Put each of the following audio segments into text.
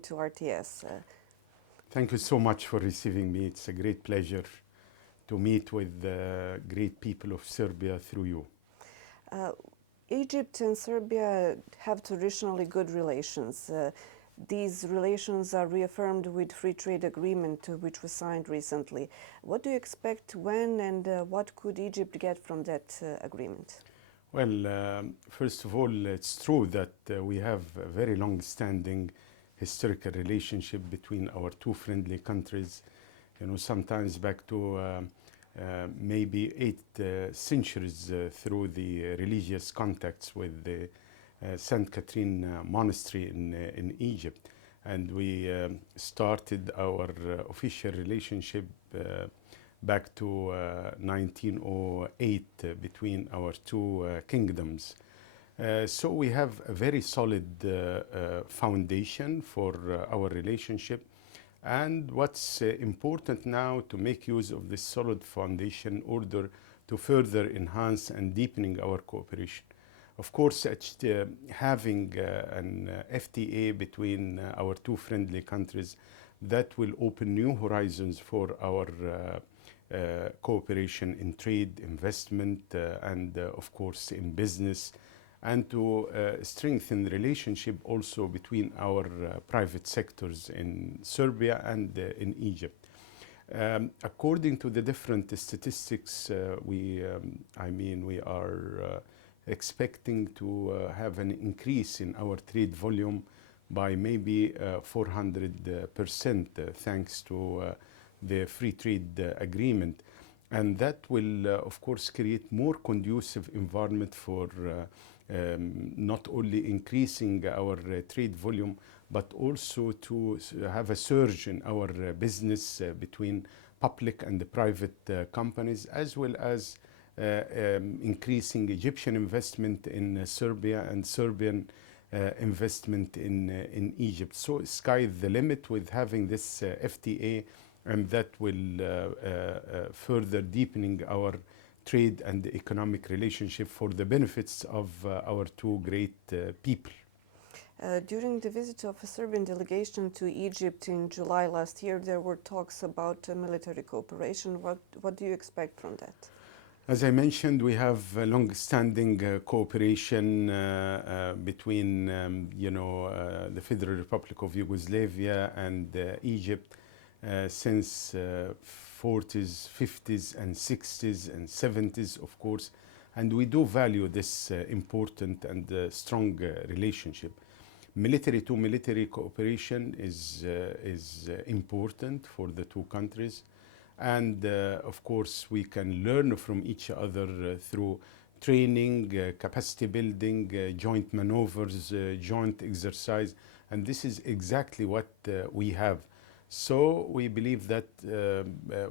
to RTS. Thank you so much for receiving me. It's a great pleasure to meet with the great people of Serbia through you. Egypt and Serbia have traditionally good relations. These relations are reaffirmed with free trade agreement which was signed recently. What do you expect when and what could Egypt get from that agreement? Well, first of all, it's true that we have a very long-standing historical relationship between our two friendly countries. Sometimes back to maybe 8 centuries through the religious contacts with the St. Catherine Monastery in Egypt. And we started our official relationship back to 1908 between our two kingdoms. So we have a very solid foundation for our relationship. And what's important now to make use of this solid foundation in order to further enhance and deepening our cooperation. Of course, having an FTA between our two friendly countries, that will open new horizons for our cooperation in trade, investment, and of course in business, and to strengthen the relationship also between our private sectors in Serbia and in Egypt. According to the different statistics, we are expecting to have an increase in our trade volume by maybe 400% thanks to the free trade agreement. And that will, of course, create more conducive environment for not only increasing our trade volume, but also to have a surge in our business between public and the private companies, as well as increasing Egyptian investment in Serbia and Serbian investment in Egypt. So sky the limit with having this FTA, and that will further deepening our trade and economic relationship for the benefits of our two great people. During the visit of a Serbian delegation to Egypt in July last year, there were talks about military cooperation. What do you expect from that? As I mentioned, we have a long-standing cooperation between, the Federal Republic of Yugoslavia and Egypt since 40s, 50s, and 60s, and 70s, of course. And we do value this important and strong relationship. Military-to-military cooperation is important for the two countries. And of course, we can learn from each other through training, capacity building, joint maneuvers, joint exercise. And this is exactly what we have. So we believe that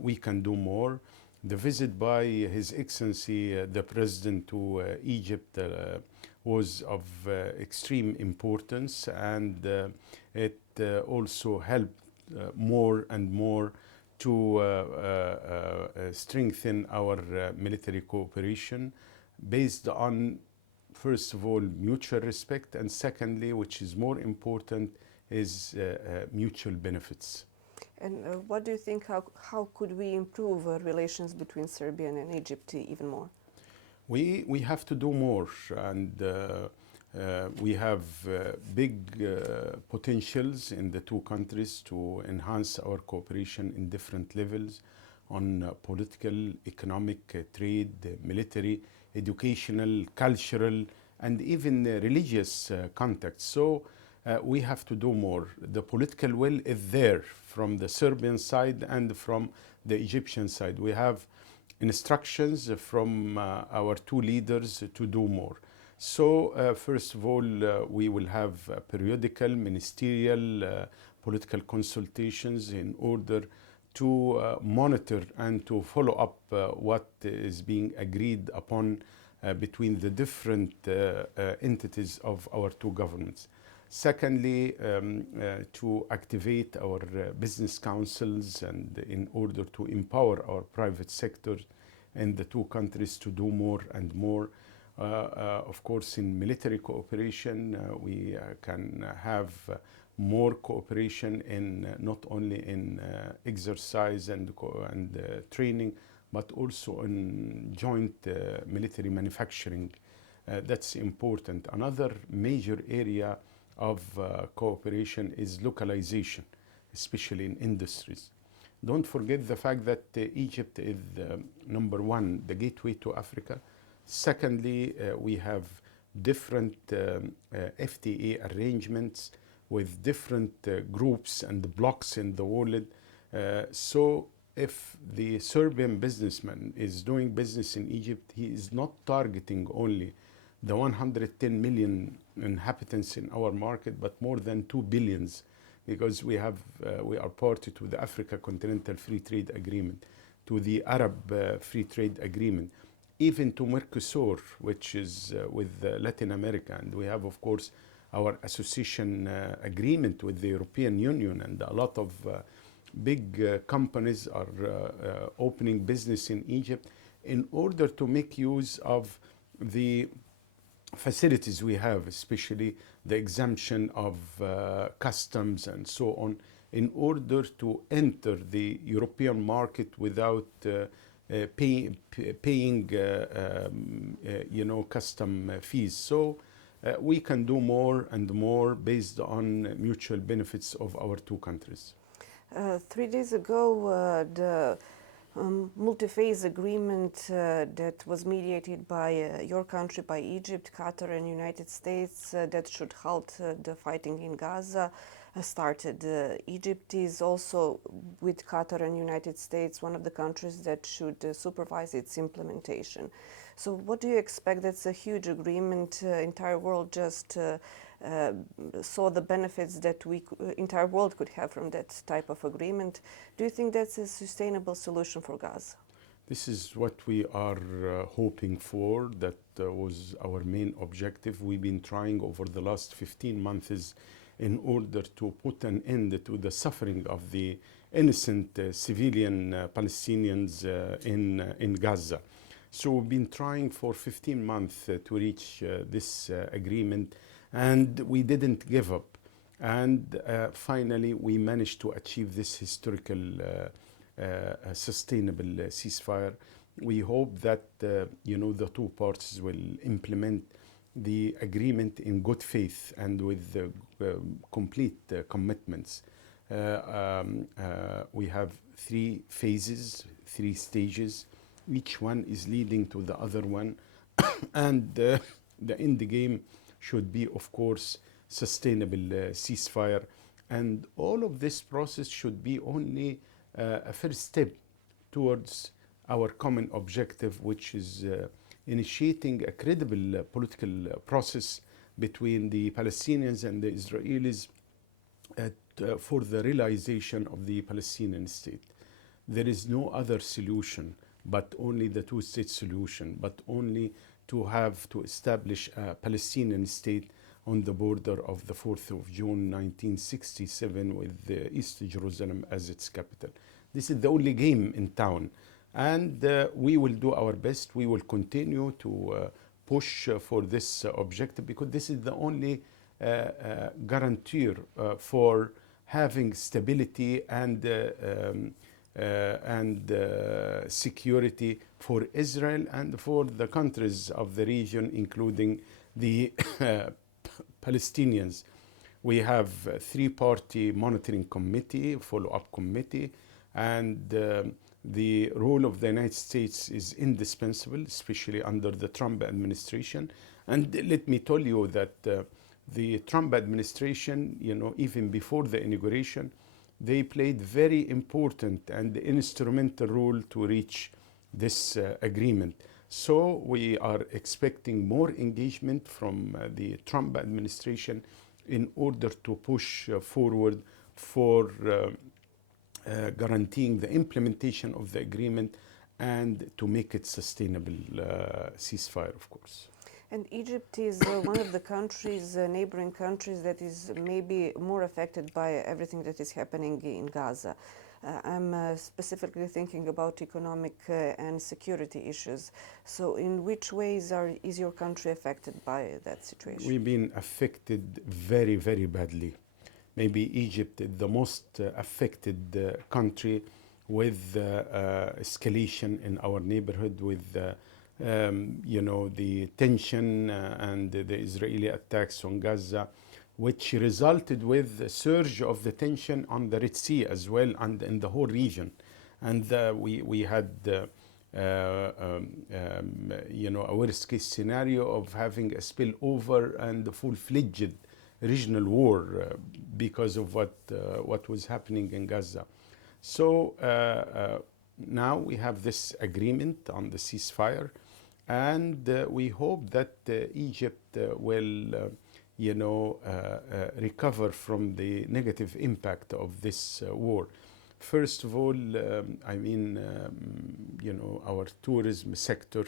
we can do more. The visit by His Excellency, the President to Egypt was of extreme importance, and it also helped more and more to strengthen our military cooperation based on, first of all, mutual respect, and secondly, which is more important, is mutual benefits. And what do you think, how could we improve relations between Serbia and Egypt even more? We have to do more, and we have big potentials in the two countries to enhance our cooperation in different levels on political, economic, trade, military, educational, cultural, and even religious contacts. So we have to do more. The political will is there from the Serbian side and from the Egyptian side. We have instructions from our two leaders to do more. So first of all, we will have periodical ministerial political consultations in order to monitor and to follow up what is being agreed upon between the different entities of our two governments. Secondly, to activate our business councils, and in order to empower our private sector in the two countries to do more and more. Of course, in military cooperation, we can have more cooperation in not only in exercise and training, but also in joint military manufacturing. That's important. Another major area of cooperation is localization, especially in industries. Don't forget the fact that Egypt is number one, the gateway to Africa. Secondly, we have different FTA arrangements with different groups and blocks in the world. So if the Serbian businessman is doing business in Egypt, he is not targeting only the 110 million inhabitants in our market, but more than 2 billions, because we are party to the Africa Continental Free Trade Agreement, to the Arab Free Trade Agreement, even to Mercosur, which is with Latin America. And we have, of course, our association agreement with the European Union, and a lot of big companies are opening business in Egypt in order to make use of the facilities we have, especially the exemption of customs and so on, in order to enter the European market without paying custom fees. So we can do more and more based on mutual benefits of our two countries. 3 days ago, the multi-phase agreement that was mediated by your country, by Egypt, Qatar and United States that should halt the fighting in Gaza started. Egypt is also, with Qatar and United States, one of the countries that should supervise its implementation. So what do you expect? That's a huge agreement. Entire world just saw the benefits that entire world could have from that type of agreement. Do you think that's a sustainable solution for Gaza? This is what we are hoping for. That was our main objective. We've been trying over the last 15 months in order to put an end to the suffering of the innocent civilian Palestinians in Gaza. So we've been trying for 15 months to reach this agreement, and we didn't give up. And finally, we managed to achieve this historical sustainable ceasefire. We hope that the two parties will implement the agreement in good faith and with complete commitments. We have 3 phases, 3 stages. Each one is leading to the other one, and the end game should be, of course, sustainable ceasefire. And all of this process should be only a first step towards our common objective, which is initiating a credible political process between the Palestinians and the Israelis for the realization of the Palestinian state. There is no other solution but only the two-state solution, but only to have to establish a Palestinian state on the border of the 4th of June 1967 with East Jerusalem as its capital. This is the only game in town. And we will do our best. We will continue to push for this objective, because this is the only guarantor for having stability and security for Israel and for the countries of the region, including the Palestinians. We have a 3-party monitoring committee, follow-up committee, and the role of the United States is indispensable, especially under the Trump administration. And let me tell you that the Trump administration, even before the inauguration, they played very important and instrumental role to reach this agreement. So we are expecting more engagement from the Trump administration in order to push forward for guaranteeing the implementation of the agreement and to make it sustainable ceasefire, of course. And Egypt is one of the countries, neighboring countries, that is maybe more affected by everything that is happening in Gaza. I'm specifically thinking about economic and security issues. So in which ways is your country affected by that situation? We've been affected very, very badly. maybe Egypt is the most affected country with escalation in our neighborhood with the tension and the Israeli attacks on Gaza, which resulted with a surge of the tension on the Red Sea as well and in the whole region. And we had a worst case scenario of having a spillover and a full-fledged regional war because of what was happening in Gaza. So now we have this agreement on the ceasefire, and we hope that Egypt will recover from the negative impact of this war. First of all, our tourism sector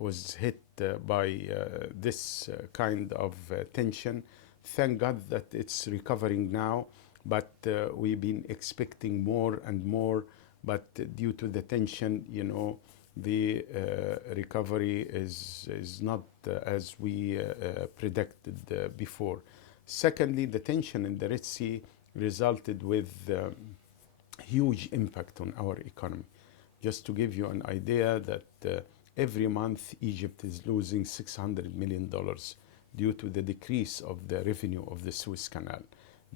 was hit by this kind of tension. Thank God that it's recovering now, but we've been expecting more and more. But due to the tension, the recovery is not as we predicted before. Secondly, the tension in the Red Sea resulted with huge impact on our economy. Just to give you an idea that every month Egypt is losing $600 million due to the decrease of the revenue of the Suez Canal,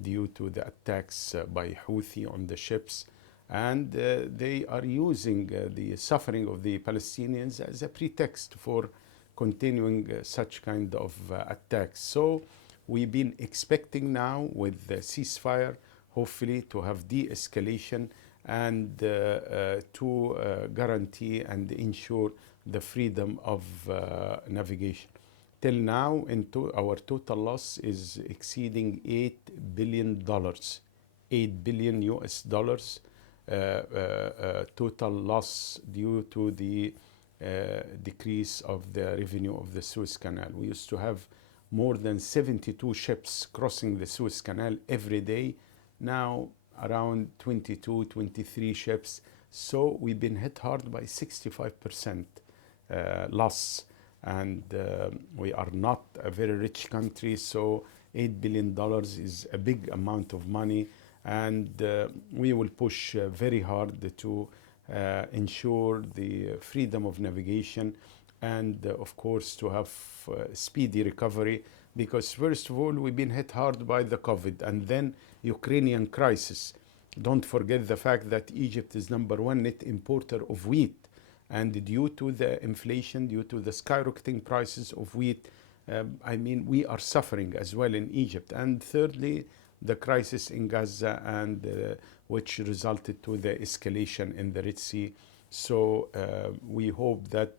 due to the attacks by Houthi on the ships. And they are using the suffering of the Palestinians as a pretext for continuing such kind of attacks. So we've been expecting now with the ceasefire, hopefully to have de-escalation and to guarantee and ensure the freedom of navigation. Till now, our total loss is exceeding $8 billion, $8 billion US dollars. Total loss due to the decrease of the revenue of the Suez Canal. We used to have more than 72 ships crossing the Suez Canal every day. Now around 22, 23 ships. So we've been hit hard by 65% loss. And we are not a very rich country, so $8 billion is a big amount of money. And we will push very hard to ensure the freedom of navigation and, of course, to have speedy recovery. Because, first of all, we've been hit hard by the COVID and then Ukrainian crisis. Don't forget the fact that Egypt is #1 net importer of wheat. And due to the inflation, due to the skyrocketing prices of wheat, we are suffering as well in Egypt. And thirdly, the crisis in Gaza, and which resulted to the escalation in the Red Sea. So we hope that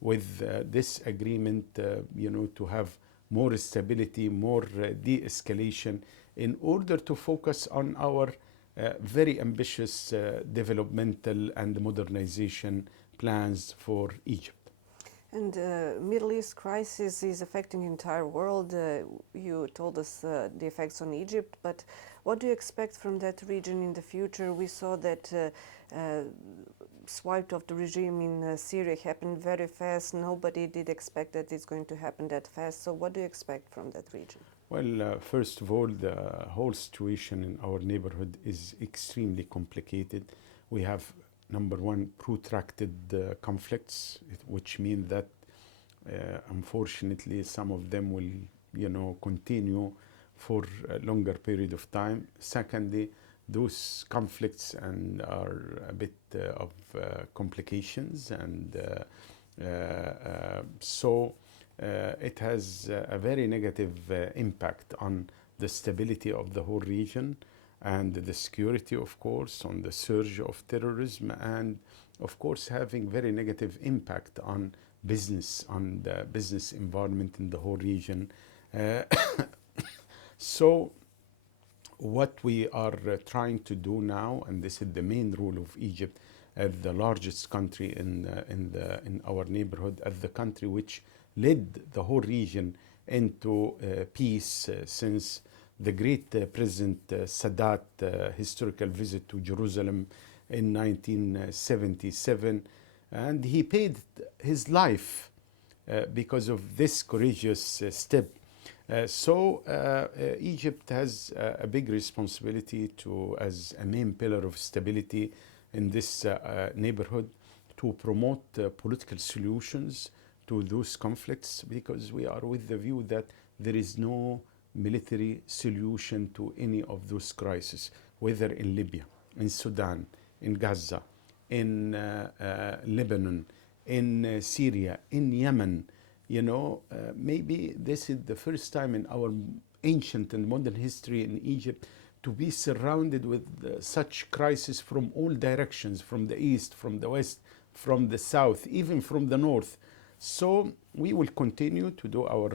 with this agreement, to have more stability, more de-escalation, in order to focus on our very ambitious developmental and modernization plans for Egypt. And Middle East crisis is affecting the entire world. You told us the effects on Egypt, but what do you expect from that region in the future? We saw that swipe of the regime in Syria happened very fast. Nobody did expect that it's going to happen that fast. So what do you expect from that region? Well, first of all, the whole situation in our neighborhood is extremely complicated. We have #1, protracted conflicts, which mean that unfortunately some of them will, continue for a longer period of time. Secondly, those conflicts are a bit of complications, and so it has a very negative impact on the stability of the whole region, and the security, of course, on the surge of terrorism, and of course having very negative impact on business, on the business environment in the whole region. So what we are trying to do now, and this is the main role of Egypt as the largest country in our neighborhood, as the country which led the whole region into peace since the great President Sadat historical visit to Jerusalem in 1977, and he paid his life because of this courageous step. Egypt has a big responsibility to, as a main pillar of stability in this neighborhood, to promote political solutions to those conflicts, because we are with the view that there is no military solution to any of those crises, whether in Libya, in Sudan, in Gaza, in Lebanon, in Syria, in Yemen. Maybe this is the first time in our ancient and modern history in Egypt to be surrounded with such crises from all directions, from the east, from the west, from the south, even from the north. So we will continue to do our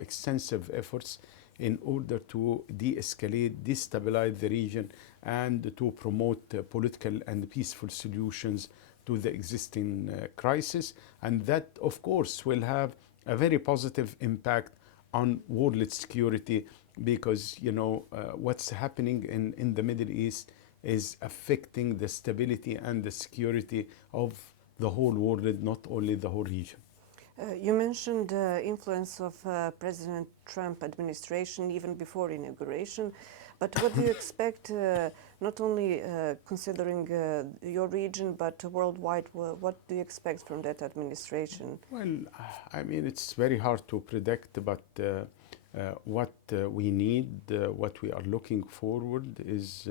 extensive efforts in order to de-escalate, destabilize the region, and to promote political and peaceful solutions to the existing crisis. And that, of course, will have a very positive impact on world security, because what's happening in the Middle East is affecting the stability and the security of the whole world, not only the whole region. You mentioned the influence of President Trump administration even before inauguration, but what do you expect, not only considering your region, but worldwide? What do you expect from that administration? Well, I mean, it's very hard to predict, but what we need, what we are looking forward is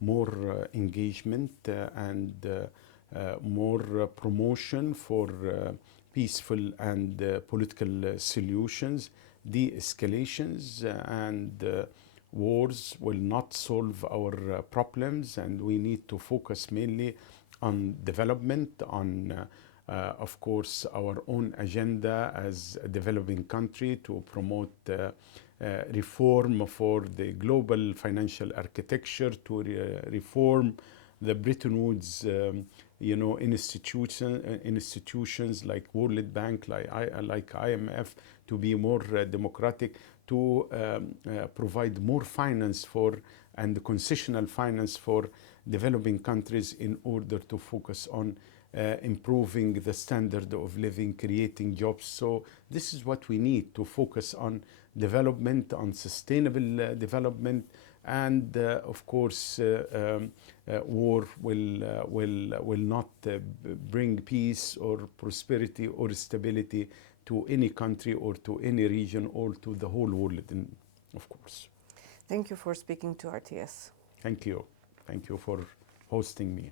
more engagement and more promotion for peaceful and political solutions. De-escalations and wars will not solve our problems, and we need to focus mainly on development, on of course our own agenda as a developing country to promote reform for the global financial architecture, to reform the Bretton Woods institutions like World Bank, like IMF, to be more democratic, to provide more finance for and concessional finance for developing countries in order to focus on improving the standard of living, creating jobs. So this is what we need to focus on: development, on sustainable development, and of course war will not bring peace or prosperity or stability to any country or to any region or to the whole world, of course. Thank you for speaking to RTS. Thank you. Thank you for hosting me.